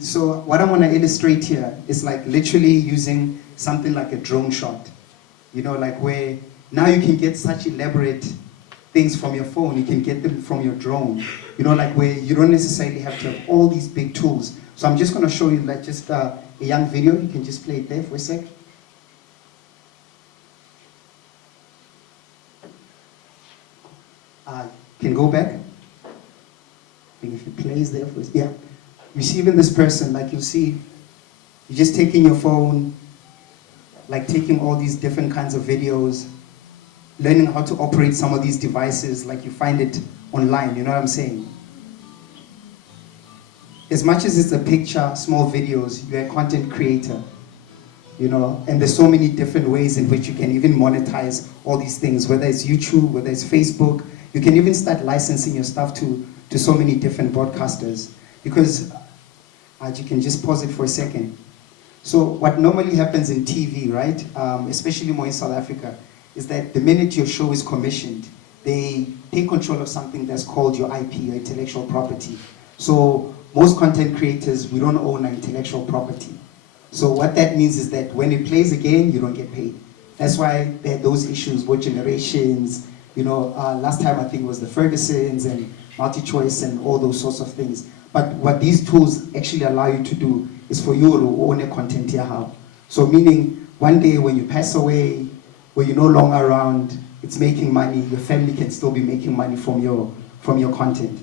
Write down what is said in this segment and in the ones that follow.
So what I want to illustrate here is like literally using something like a drone shot. You know, like where now you can get such elaborate things from your phone, you can get them from your drone. You know, like where you don't necessarily have to have all these big tools. So I'm just going to show you like just a young video. You can just play it there for a sec. Can go back. I think if it plays there for yeah. You see even this person, like you see, you're just taking your phone, like taking all these different kinds of videos, learning how to operate some of these devices, like you find it online, you know what I'm saying? As much as it's a picture, small videos, you're a content creator, you know, and there's so many different ways in which you can even monetize all these things, whether it's YouTube, whether it's Facebook, you can even start licensing your stuff to so many different broadcasters. Because, you can just pause it for a second. So what normally happens in TV, right, especially more in South Africa, is that the minute your show is commissioned, they take control of something that's called your IP, your intellectual property. So most content creators, we don't own our intellectual property. So what that means is that when it plays again, you don't get paid. That's why there are those issues with generations. You know, last time I think it was the Fergusons and multi-choice and all those sorts of things. But what these tools actually allow you to do is for you to own a content here. So meaning one day when you pass away, when you're no longer around, it's making money, your family can still be making money from your content.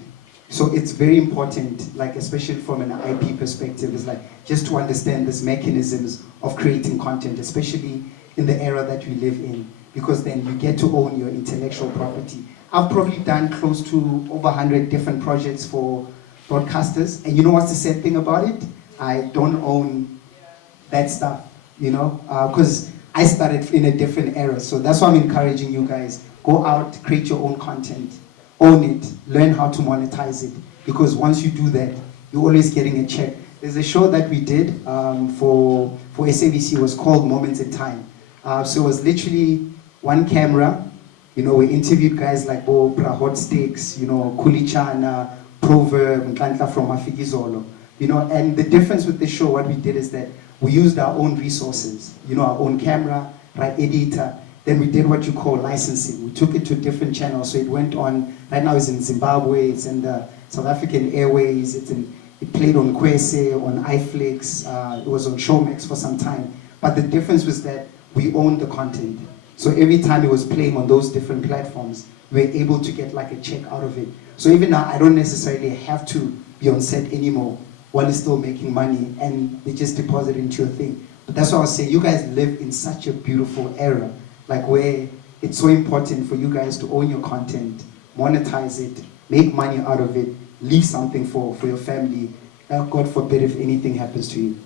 So it's very important, like especially from an IP perspective, is like just to understand these mechanisms of creating content, especially in the era that we live in, because then you get to own your intellectual property. I've probably done close to over 100 different projects for broadcasters, and you know what's the sad thing about it? I don't own that stuff, you know, because I started in a different era. So that's why I'm encouraging you guys, go out, create your own content, own it, learn how to monetize it, because once you do that, you're always getting a check. There's a show that we did for SABC, it was called Moments in Time. So it was literally one camera, you know, we interviewed guys like Oprah, Hot Sticks, you know, Kulichana, Proverb, Nkantla from Mafikizolo, you know, and the difference with the show, what we did is that we used our own resources, you know, our own camera, right, editor, then we did what you call licensing. We took it to different channels, so it went on, right now it's in Zimbabwe, it's in the South African Airways, it played on Kwese, on iFlix, it was on Showmax for some time, but the difference was that we owned the content. So every time it was playing on those different platforms, we were able to get like a check out of it. So even now, I don't necessarily have to be on set anymore while it's still making money, and they just deposit into your thing. But that's what I was saying, you guys live in such a beautiful era, like where it's so important for you guys to own your content, monetize it, make money out of it, leave something for your family. God forbid if anything happens to you.